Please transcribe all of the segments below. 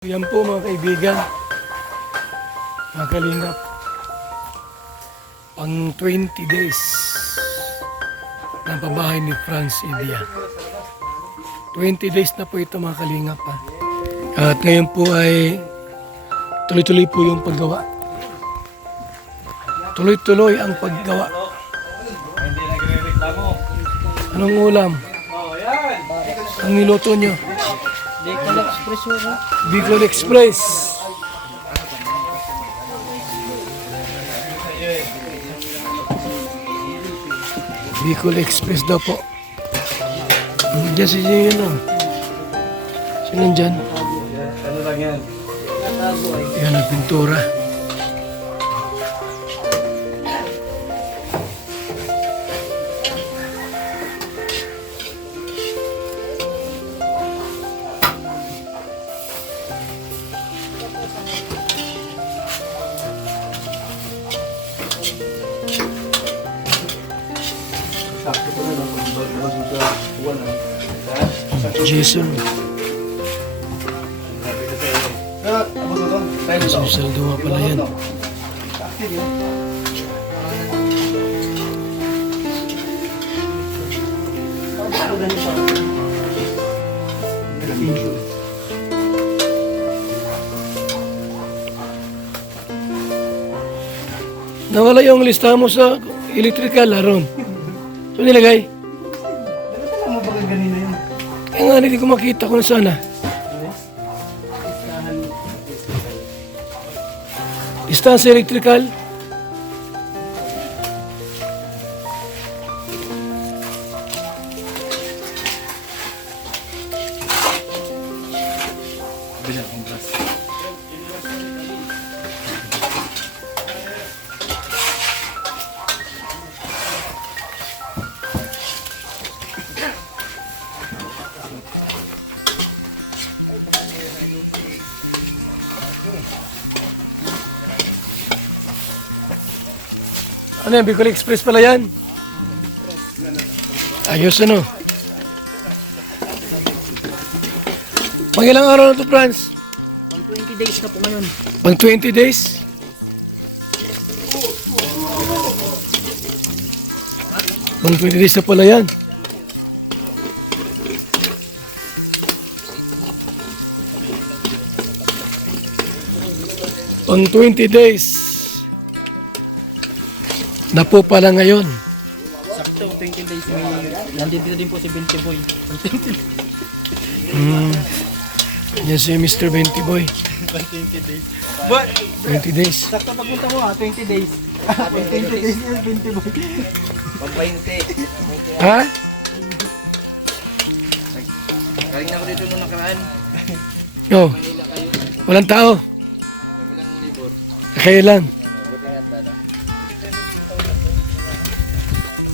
Yan po mga kaibigan, mga kalingap, pang 20 days ng pabahay ni Franz Idia. 20 days na po ito mga kalingap ha. At ngayon po ay tuloy-tuloy po yung paggawa. Tuloy-tuloy ang paggawa. Hindi nagre-reklamo. Anong ulam? Oh, yan. Ang niluto nyo? Bicol Express yun. Bicol Express. Bicol Express daw po. Diyan si Gino. Sino dyan? Ano lang yan? Yan ang pintura. Jason. Social dua pala yan. Nawala yung listahan mo sa electrical, Aaron. So nilagay? Kaya nga hindi ko makita kung sana. Listahan sa electrical. Ano yan? Bicol Express pala yan? Ayos ano? Pang ilang araw na to, Franz? Pang 20 days na po ngayon. Pang 20 days? Pang 20 days na pala yan. Pang 20 days. Na po pala ngayon. Sakto, 20 days. Nandito din po si Binti Boy. Pang 20 days. Yan si Mr. 20 Boy. 20 days. 20 days. Sakto pagpunta mo ha, 20 days. Pang 20 days yan, Binti Boy. Pang 20. Ha? Galing na ako dito nung nakaraan. Oh. Manila kayo. Walang tao. Kami lang libor. Kaya lang. Buti nga at bala.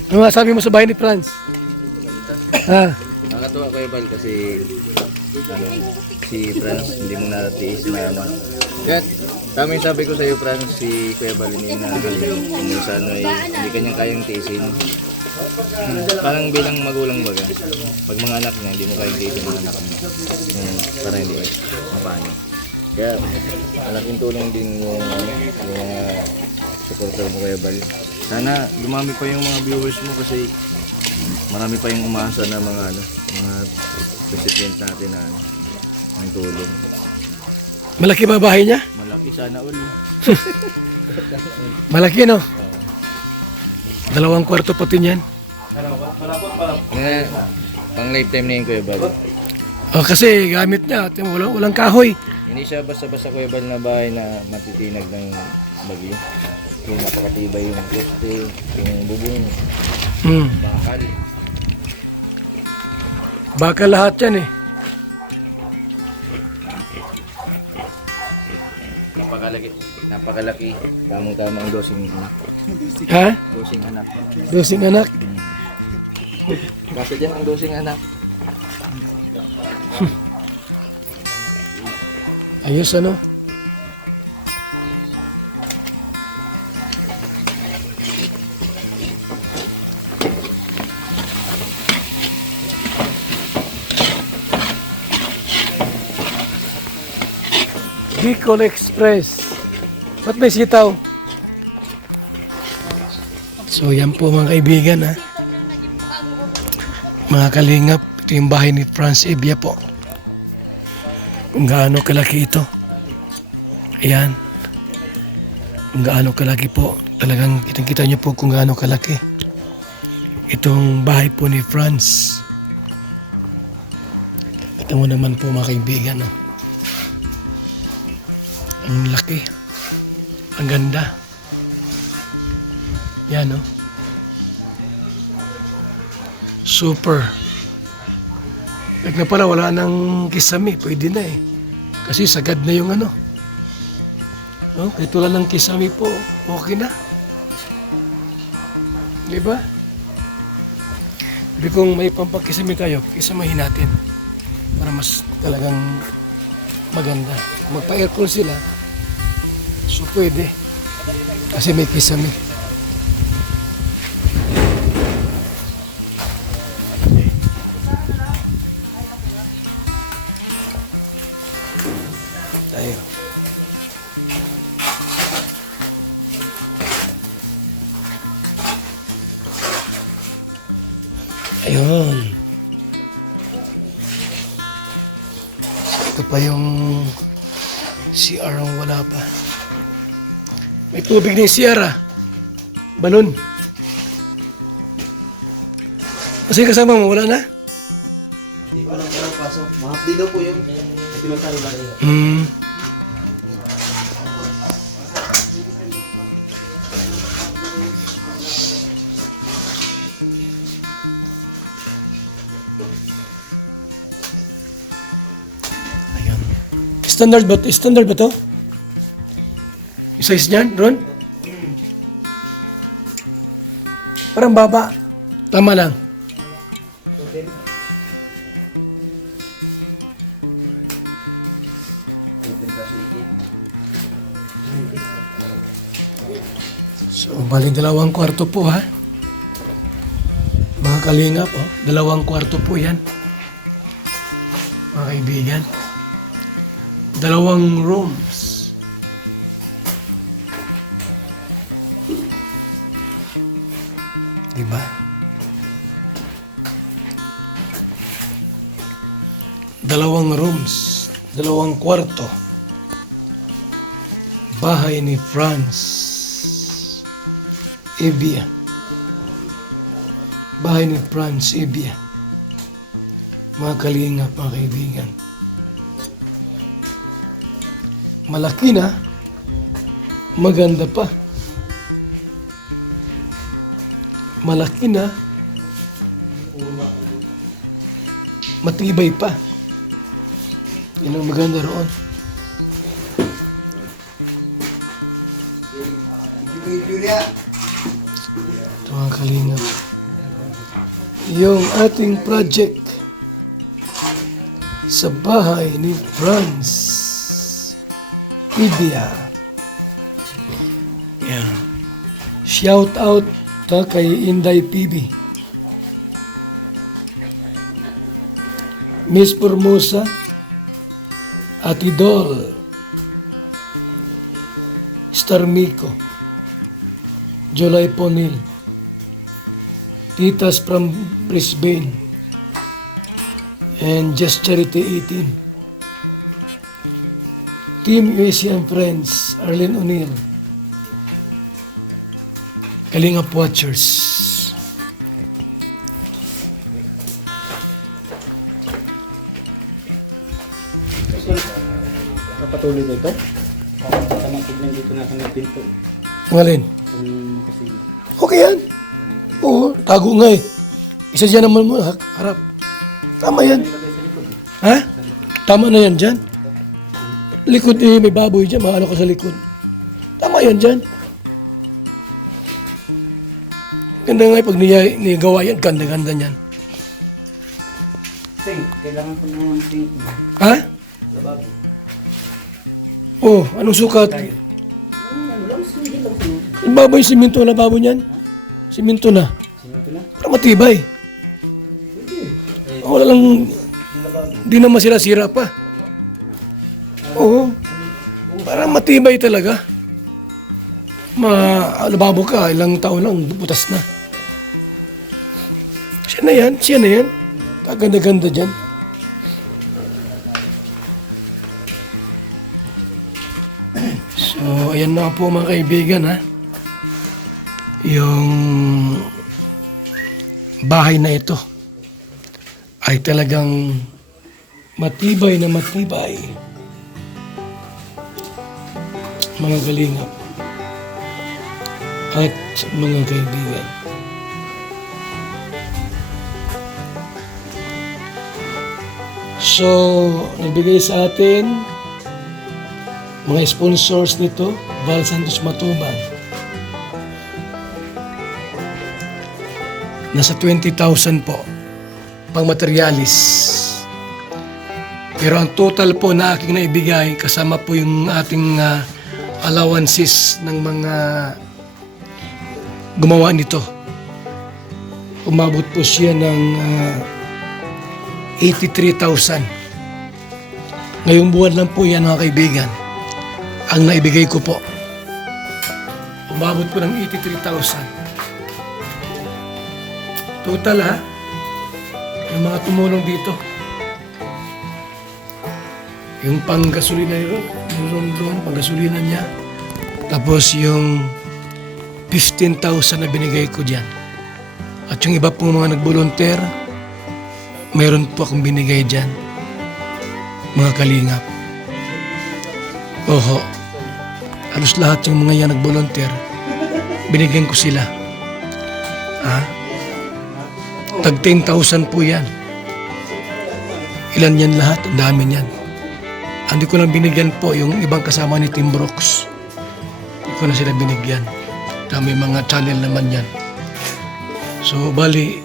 Ano masabi mo sa bahay ni Franz? Ha? Nakakatuwa ko Bal kasi si Franz hindi mo natiis na ano. Kaya tama yung sabi ko sa iyo Franz, si Kuya Bal hindi na kung sa ano hindi kanyang kayang tiisin. Parang bilang magulang baga, pag mga anak niya, hindi mo kayang tiisin mga anak mo. Para hindi mapano. Kaya malaking tulong din yung mga supporter mo Kuya Bal. Sana dumami pa yung mga viewers mo kasi marami pa yung umasa na mga recipient natin na ng tulong. Malaki ba bahay niya? Malaki sana all. Malaki no? 2 kwarto pati niyan. Pang lifetime na yun Kuya Bal. Oh, kasi gamit niya. Walang kahoy. Hindi siya basta-basta Kuya Bal na bahay na matitinag ng bagyo. Yung napakatibay yung poste, yung bubong, Hmm. bakal. Baka lahat yan eh. Napakalaki. Tamang-tamang dosing anak. Ha? Dosing anak. Dosing anak. Kasi dyan ang dosing anak. Ayos ano? Bicol Express. Ba't may sitaw? So yan po mga kaibigan ha. Mga kalingap, ito yung bahay ni Franz Evia po. Kung gaano kalaki ito. Ayan. Kung gaano kalaki po. Talagang kitang-kita niyo po kung gaano kalaki. Itong bahay po ni Franz. Kita mo naman po mga kaibigan. No? Ang laki. Ang ganda. Yan no. Super. Pag na pala wala nang kisame, pwede na eh. Kasi sagad na yung ano. No? Kahit wala nang kisame po, okay na. Di ba? Sabi kung may pampakisame tayo, kisamahin natin. Para mas talagang maganda. Magpa-aircon sila, so pwede. Kasi may kisame. Tayo. Ayun. Ito pa yung CR ang wala pa. May tubig na yung CR ah. Balon. Kasi kasama mo, wala na? Hindi pa lang parang pasok. Mahapdi daw po yun. Ito magkano ba kayo? Ayan. Standard ba to? Yung size niyan, Ron? Parang baba. Tama lang. So, bali 2 kwarto po ha. Mga kalingap, 2 kwarto po yan. Mga kaibigan. 2 rooms. Diba? Dalawang rooms, 2 kwarto. Bahay ni Franz Evia. Bahay ni Franz Evia. Mga kalingap, mga kaibigan. Malaki na, maganda pa. Malaki na, matibay pa. Yan ang maganda roon. Ito ang kalingap. Yung ating project sa bahay ni Franz Evia. Yan. Shout out kay Inday PB. Miss Formosa, Ate Dol, Star Miko, Jolay Ponil, Titas from Brisbane, and Just Charity 18. Team USA and Friends, Arlene O'Neill, Kalingap Watchers. Kapatuloy dito? Sa mga tignan dito na kami pinto. Ngalin? Kung posible. Okay yan. Oo, tago nga eh. Isa dyan naman mo, harap. Tama yan. Ha? Tama na yan dyan. Likod eh, may baboy dyan, maano ka sa likod. Tama yan dyan. Ganda nga eh, pag nigawa yan, ganda-ganda niyan. Sink. Kailangan ko ng sink mo. Ha? Lababo. Oh, anong sukat? Ano lang, hindi lang sino. Ang baboy, siminto na babo niyan? Siminto na. Sino ito na? Para matibay. Wala lang, di naman sira-sira pa. Oo. Matibay talaga. Lababo ka, ilang taon lang, butas na. Siya na yan. Kaganda-ganda dyan. So, ayan na po mga kaibigan ha. Yung bahay na ito ay talagang matibay na matibay. Mga kalingap at mga kaibigan. So, nagbigay sa atin mga sponsors nito, Val Santos Matubang. Nasa 20,000 po pang materialis. Pero ang total po na aking naibigay kasama po yung ating allowances ng mga gumawa nito. Umabot po siya ng 83,000. Ngayong buwan lang po yan mga kaibigan. Ang naibigay ko po. Umabot po ng 83,000. Total ha. Yung mga tumulong dito. Yung panggasolina doon, panggasolina niya. Tapos yung 15,000 na binigay ko dyan. At yung iba pong mga nag-volunteer, mayroon po akong binigay dyan. Mga kalingap. Oho. Halos lahat yung mga yan nag-volunteer, binigyan ko sila. Tag 10,000 po yan. Ilan yan lahat? Ang dami yan. Hindi ko lang binigyan po yung ibang kasama ni Tim Brooks. Hindi ko na sila binigyan. May mga channel naman yan. So, bali,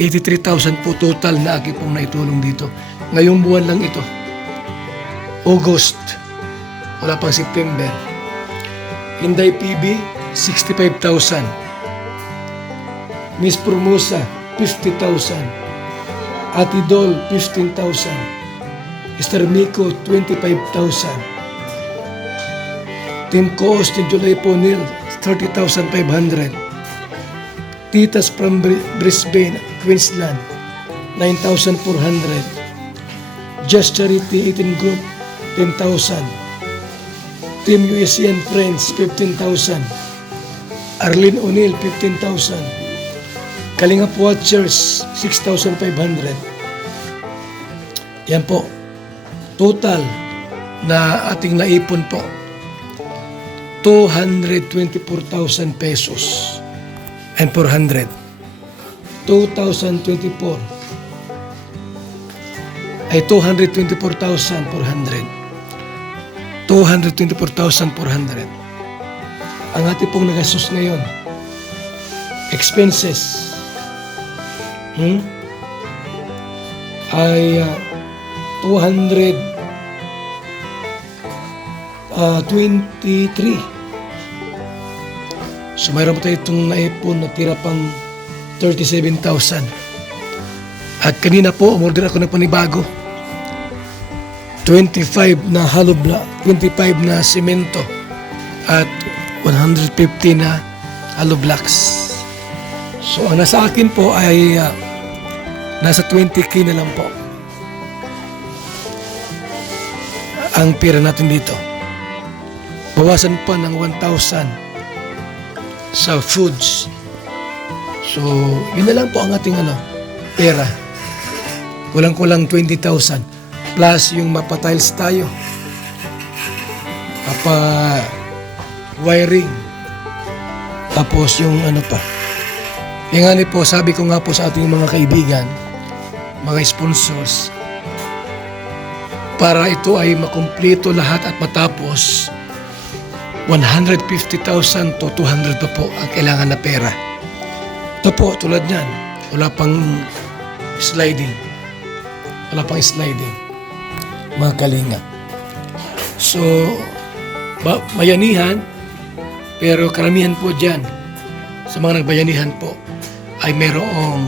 83,000 po total na aking pong naitulong dito. Ngayong buwan lang ito. August. Wala pang September. Inday PB, 65,000. Miss Formosa, 50,000. Ate Dol, 15,000. Mr. Miko, 25,000. Team Coos, Team July Ponil, 30,500. Titas from Brisbane, Queensland, 9,400. Just Charity 18 Group, 10,000. Team USA and Friends, 15,000. Arlene O'Neill, 15,000. Kalingap Watchers, 6,500. Yan po. Total na ating naipon po, 224,000 pesos and 400. 2024 ay 224,400. 224,400. Ang ating pong nagastos ngayon, expenses, ay 223. So mayroon pa tayo itong naipon na tira pang 37,000. At kanina po, umorder ako ng panibago. 25 na hollow block, 25 na semento, at 150 na hollow blocks. So ang nasa akin po ay nasa 20k na lang po ang pera natin dito. Bawasan pa ng 1,000 sa foods. So, yun na lang po ang ating pera. Kulang-kulang 20,000 plus yung mapatiles tayo. Wiring. Tapos yung pa. Yung po, sabi ko nga po sa ating mga kaibigan, mga sponsors, para ito ay makumpleto lahat at matapos, 150,000 to 200 pa po ang kailangan na pera. Ito po, tulad niyan, wala pang sliding. Wala pang sliding. Mga kalinga. So, bayanihan, pero karamihan po dyan, sa mga nagbayanihan po, ay merong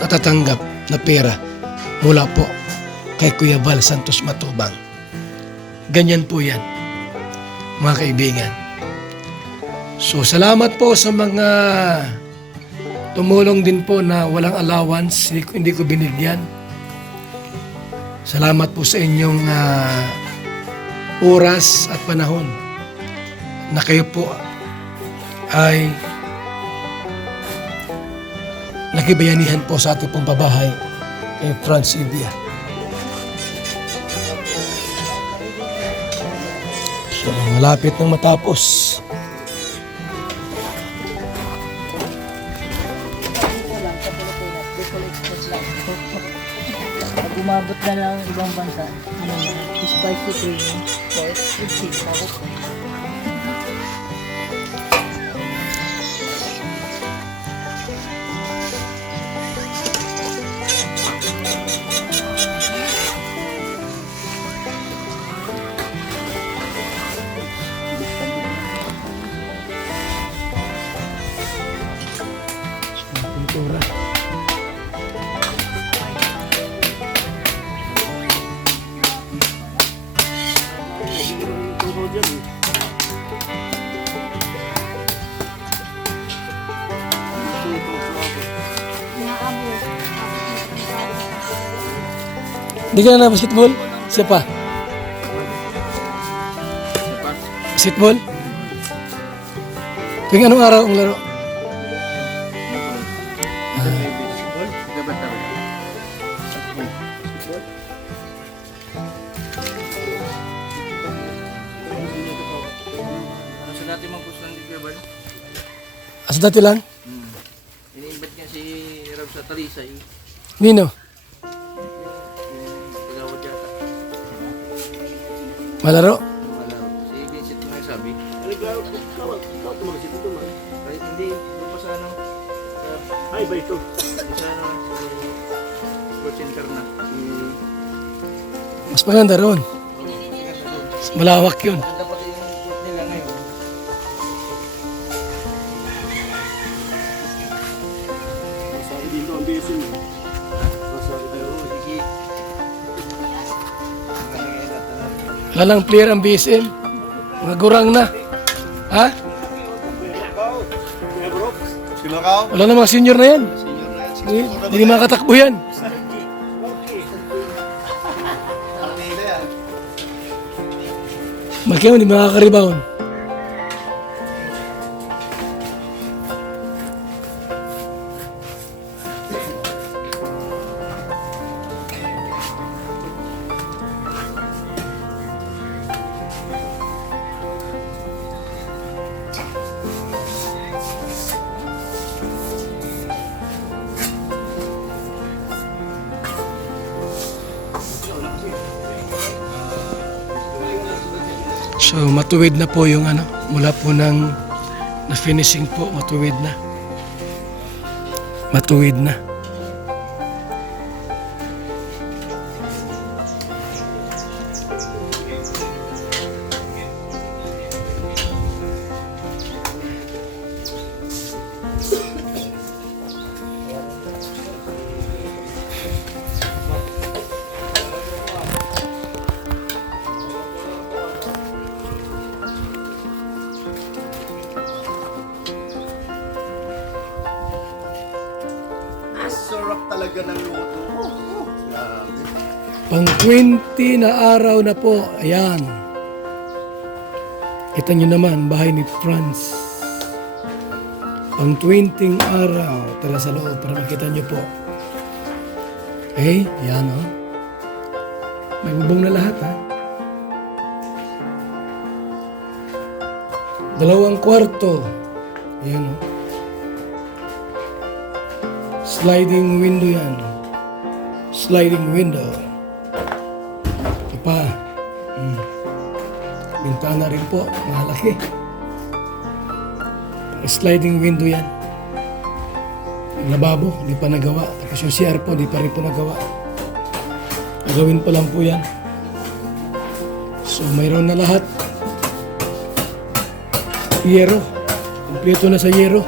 natatanggap na pera mula po kay Kuya Val Santos Matubang. Ganyan po yan. mga kaibigan. So salamat po sa mga tumulong din po na walang allowance, hindi ko binigyan. Salamat po sa inyong oras at panahon na kayo po ay nakibayanihan po sa ating pong babahay kay Franz India. So, malapit nang matapos. Pag umabot na ng ibang bansa, ano na, spicy training, pork, with cheese, tapos Pintura. Hindi ka na basketball? Siya pa? Basketball? Tuwing anong araw ang laro? Ano sa dati mang gusto ng Kuya Bal? Asa dati lang? Ini-invite nga si Rob sa Talisay. Nino? Pagawad yata. Malaro? Wala. Si Vincent mo yung sabi. Kahit hindi, doon pa sa ano. Ay, ba ito? Sa ano, sa sports center na. Mas maganda roon. Mas malawak yun. Maganda pati yung court nila ngayon. Sige. Wala lang player ang BSM. Mga gurang na. Ha? Wala na mga senior na yan. Hindi makatakbo yan. Magkaya hindi makaka-rebound. So matuwid na po yung ano, mula po ng na finishing po, matuwid na. Matuwid na. Sarap talaga ng luto ko. Pang 20 na araw na po. Ayan. Kita nyo naman, bahay ni Franz. Pang 20 araw. Tala sa loob para makita nyo po. Okay, ayan o. May bubong na lahat ha. 2 kwarto. Ayan o. Sliding window yan. Sliding window. Ito pa. Bintana rin po. Malaki. Sliding window yan. Yung lababo, hindi pa nagawa. Tapos yung CR po, hindi pa rin po nagawa. Nagawin pa lang po yan. So, mayroon na lahat. Yero. Kompleto na sa yero.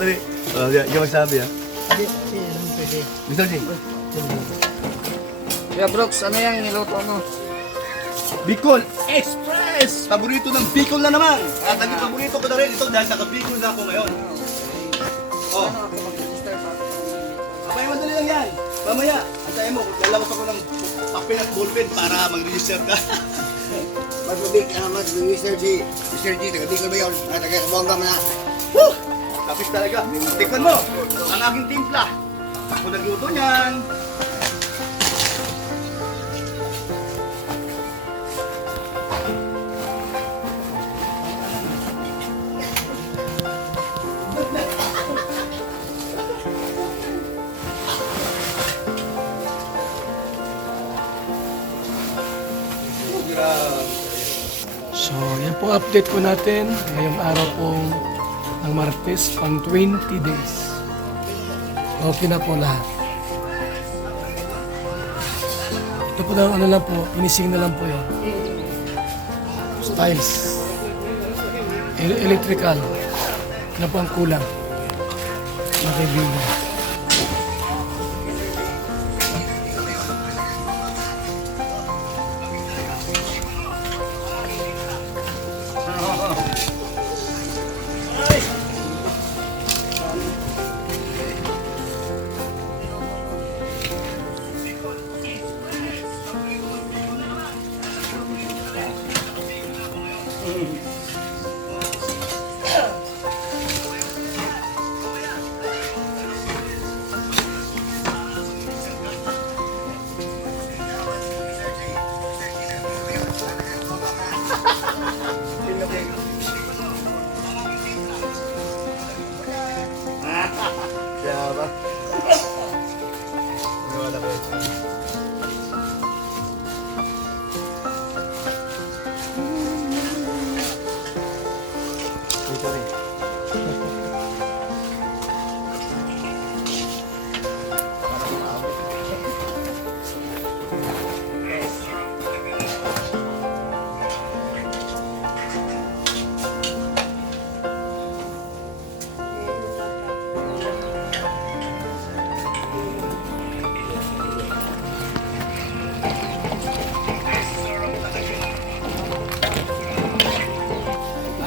Dali. Ikaw magsabi ha. Hindi, ano pwede. Mr. G. Kuya Brooks, ano yung niluto mo? Bicol Express! Paborito ng Bicol na naman! At naging paborito ko na rin ito dahil naka-Bicol na ako ngayon. Oh. Abay, madali lang yan. Mamaya, antayin mo, lalabas ako ng papel at ballpen para mag-register ka. Mr. G, taga-Bicol ba yun? Taga-Kabongga mo na. Woo! Tapos talaga. Tikman mo, ang aking timpla. Ako nagluto niyan. So, yan po update po natin. Ngayong araw pong ng Martes, pang 20 days. Okay na po lahat. Ito po lang, ano lang po, inising na lang po yan. Styles. Electrical. Na po ang kulang. Mga kaibigan. Kaya ba? Wala ko. Ito rin.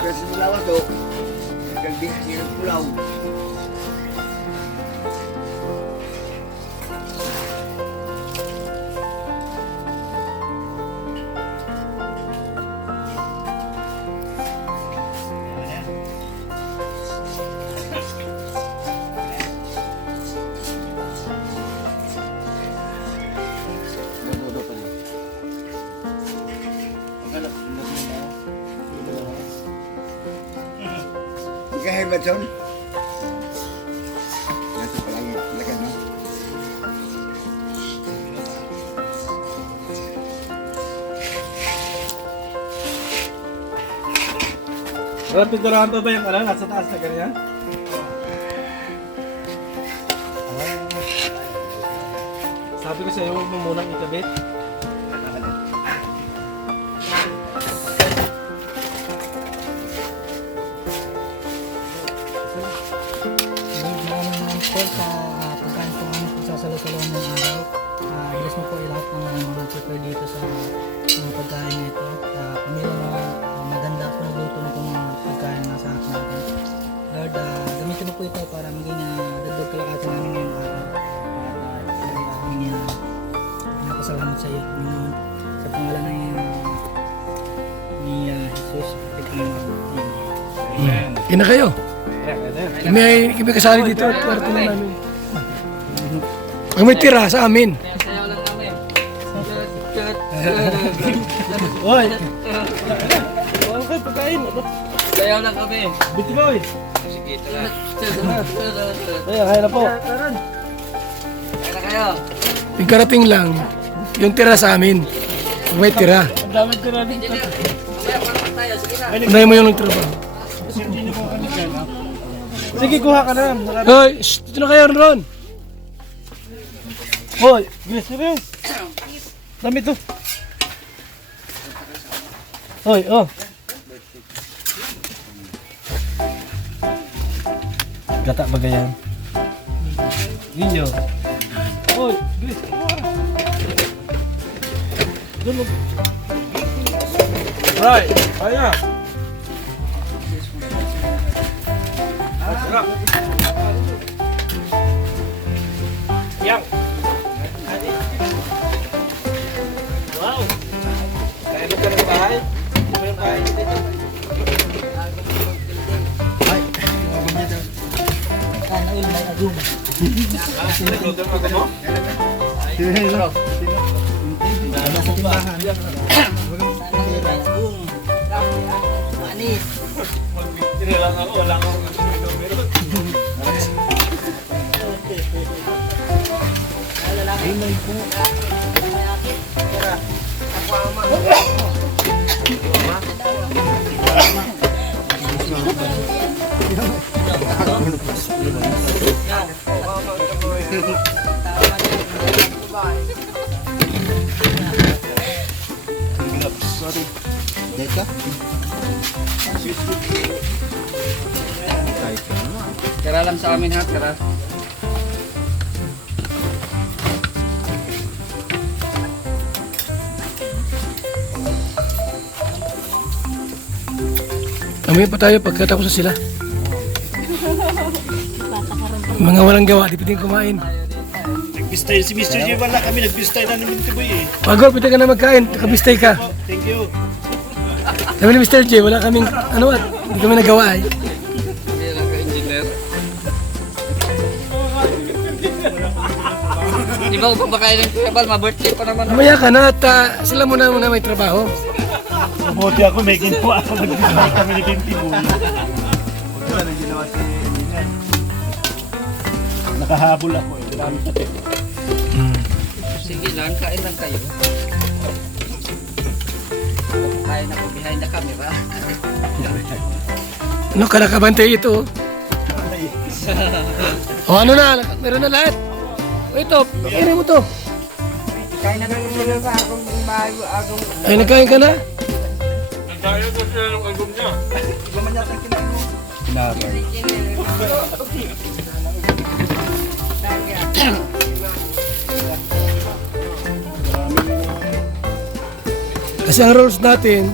Kasi mulawas do. Nagdikisi ng pulaw. Kahit ba son? Ito pala yung lakas mo. Wala, pinturahan pa ba yung ano? Nasa taas na ganyan? Sabi ko sa'yo, huwag mo munang ikabit. Maraming po sa pagkain po ang pagsasalo-salo ng araw. Address mo po ilahat ng mga prepare dito sa mga pagkain nito. Pamilya na maganda po nagluto na itong mga pagkain na sa harap natin. Lord, gamitin mo po ito para maging dagdag kalakasan namin ngayong araw. Aming napasalamat sa iyo, Panginoon. Sa pangalan ni Jesus, ito ang Kina kayo. Kami kasali dito at kwarto na namin. Ang may tira sa amin. Sayaw lang kami. Hoy! Okay, pagkain. Sayaw lang kami. Biti boy! Sige, ito na. Ay, kaya na po. Kaya na kayo. Yung karating lang, yung tira sa amin. Ang may tira. Ang dami tira dito. Mamaya parang tayo. Sige na. Unahin mo yung nagtrabaho. Sige, kuha ka na. Hoy! Shh! Dito na kayo, Ron! Hoy, bilis na bilis. Dami to. Hoy, oh. Gata ba ganyan? Ninyo. Oy, Chris. Right, kaya. Yang. Wow. Kaya mo ka ng bahay? Ano yung bahay dito? Naul may agum. Nasa timbahan. Naul may agum. Manis. Lang ako, wala akong numero. Lalaki po. Tira lang sa amin ha, tira. Mamaya pa tayo pagkatapos na sila. Mga walang gawa, di pwedeng kumain. Nagbistay si Mr. J, wala kami nagbistay na ni Minty Boy eh. Pagod, pwede ka na magkain, nakabistay ka. Oh, thank you. Sabi ni Mr. J, wala kaming, ano at, hindi kami nagawa eh. Hindi lang ka-engineer. Di ba upang bakain ng Kuya Bal, ma-birthday pa naman. Mamaya ka na at sila muna may trabaho. Mabuti ako, may ginpo ako, nagbistay kami ni Minty Boy. Nakahabol ako eh, marami sa tip. Sige lang, kain lang kayo. Kain ako behind the camera. Ano ka nakabantay ito? O ano na, meron na lahat. O ito, pakainin mo to. Kain na lang sila sa akong bahay, akong Ay, nagkain ka na? Kasi ang rules natin,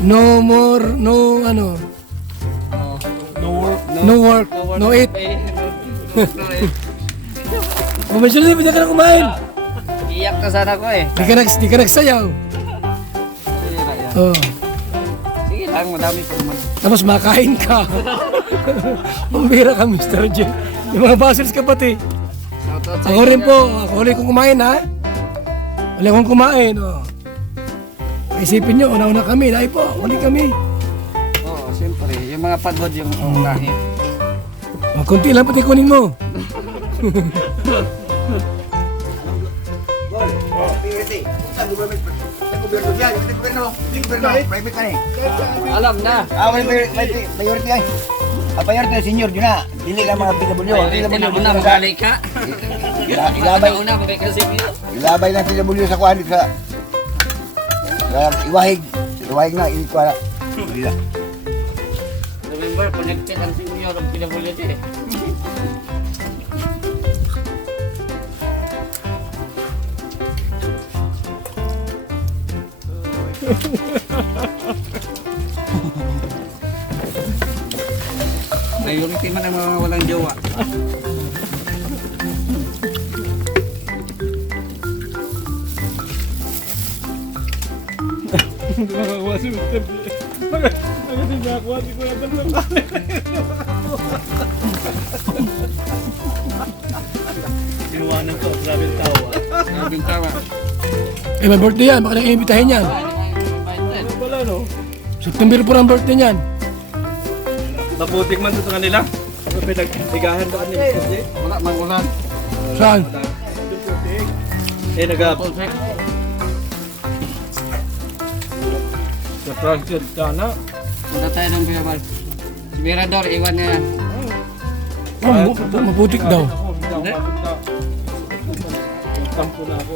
no more, no ano, no work, no eat. O medyo na, hindi ka na kumain. Iyak na sana ko eh. Di ka nagsayaw. Oh. Sige lang, madami pa naman. Tapos makain ka. Pambira ka, Mr. J. Yung mga basils ka pati. Shoutout sa Ako rin po. Ako huli kong kumain, ha? Huli kong kumain, oh. Isipin nyo, una-una kami. Dahil po, huli kami. Oo, siyempre. Yung mga pagod yung unahin. Oh, kunti lang pati kunin mo. security. Saan gobyerno dyan? Hindi gobyerno. Private ka eh. Alam na. May priority ay. Ang priority senior yun na. Dili lang mga PW. Tinamo na, magali ka. Ilabay. Una, magay kasi biyo. Ilabay ng PW sa kuhan sa iwahig. Iwahig na. Ini ko na. November, connected ang senior ng PWD. Priority man ang mga walang jowa. Nakakuha si Mr. J. Kasi nakakuha si Kuya Bal ng Tinuwanan ko, grabe ang tawa. Sabi ng tawa. Eh, may birthday yan. Baka nang-imbitahin yan. Invited. Wala no? September 4 ang birthday niyan. Maputik man sa kanila. Pinagtigahan ba ni Mr. J? Wala, mangulan. Saan? Eh, Perfect. sa Frankfurt ka na. Punta tayo ng Biyabal. Si Mirador, iwan na yan. Oh, maputik daw. Ako, hindi ako mapunta. Tampo na ako.